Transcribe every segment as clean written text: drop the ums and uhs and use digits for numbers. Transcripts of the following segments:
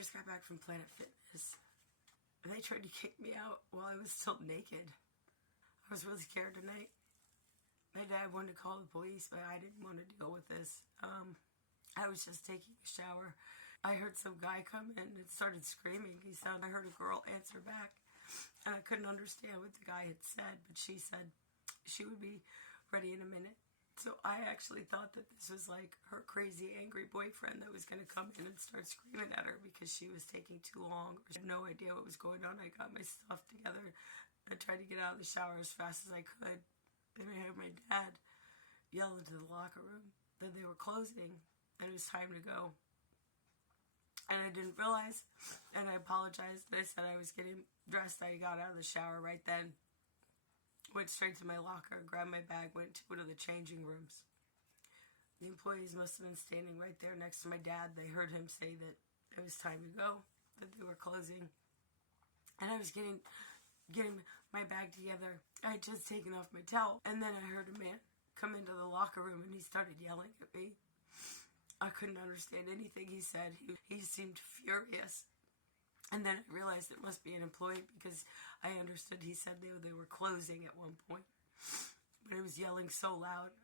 just got back from Planet Fitness. They tried to kick me out while I was still naked. I was really scared tonight. My dad wanted to call the police, but I didn't want to deal with this. I was just taking a shower. I heard some guy come in and started screaming. I heard a girl answer back, and I couldn't understand what the guy had said, but she said she would be ready in a minute. So I actually thought that this was like her crazy, angry boyfriend that was going to come in and start screaming at her because she was taking too long. I had no idea what was going on. I got my stuff together. I tried to get out of the shower as fast as I could. Then I heard my dad yell into the locker room that they were closing and it was time to go. And I didn't realize, and I apologized. I said I was getting dressed. I got out of the shower right then. Went straight to my locker, grabbed my bag, went to one of the changing rooms. The employees must have been standing right there next to my dad. They heard him say that it was time to go, that they were closing. And I was getting my bag together. I had just taken off my towel. And then I heard a man come into the locker room and he started yelling at me. I couldn't understand anything he said. He seemed furious. And then I realized it must be an employee because I understood he said they were closing at one point. But he was yelling so loud.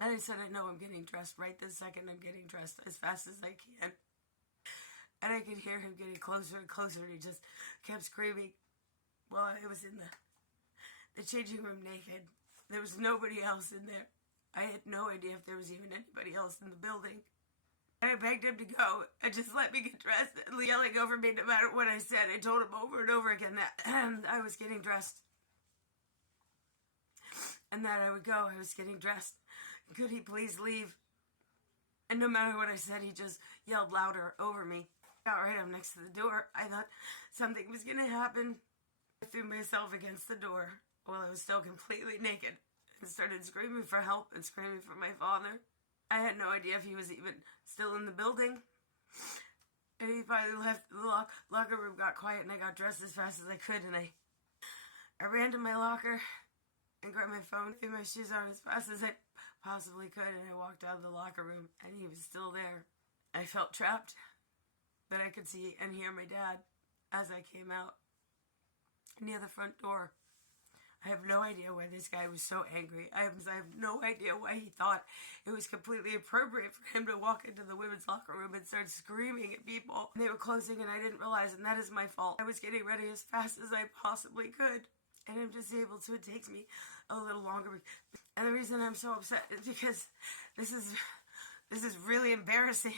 And I said, I know I'm getting dressed right this second. I'm getting dressed as fast as I can. And I could hear him getting closer and closer. And he just kept screaming while I was in the changing room naked. There was nobody else in there. I had no idea if there was even anybody else in the building. And I begged him to go and just let me get dressed, and yelling over me no matter what I said. I told him over and over again that I was getting dressed. And that I would go. I was getting dressed. Could he please leave? And no matter what I said, he just yelled louder over me. All right, I'm next to the door. I thought something was going to happen. I threw myself against the door while I was still completely naked and started screaming for help and screaming for my father. I had no idea if he was even still in the building. And he finally left the locker room, got quiet, and I got dressed as fast as I could. And I ran to my locker and grabbed my phone, threw my shoes on as fast as I possibly could, and I walked out of the locker room, and he was still there. I felt trapped, but I could see and hear my dad as I came out near the front door. I have no idea why this guy was so angry. I have no idea why he thought it was completely appropriate for him to walk into the women's locker room and start screaming at people. They were closing and I didn't realize, and that is my fault. I was getting ready as fast as I possibly could. And I'm disabled, so it takes me a little longer. And the reason I'm so upset is because this is really embarrassing.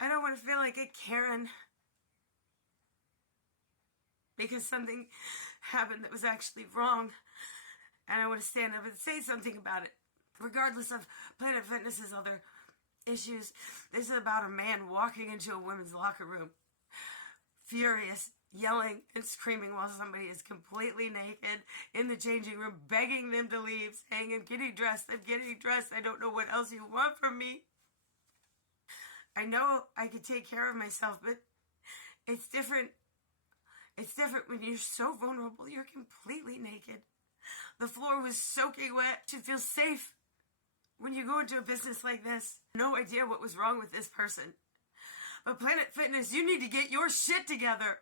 I don't want to feel like a Karen because something happened that was actually wrong, and I want to stand up and say something about it. Regardless of Planet Fitness's other issues, this is about a man walking into a women's locker room, furious, yelling and screaming while somebody is completely naked in the changing room, begging them to leave, saying, I'm getting dressed, I don't know what else you want from me. I know I could take care of myself, but it's different. It's different when you're so vulnerable, you're completely naked. The floor was soaking wet. You should feel safe when you go into a business like this. No idea what was wrong with this person. But Planet Fitness, you need to get your shit together.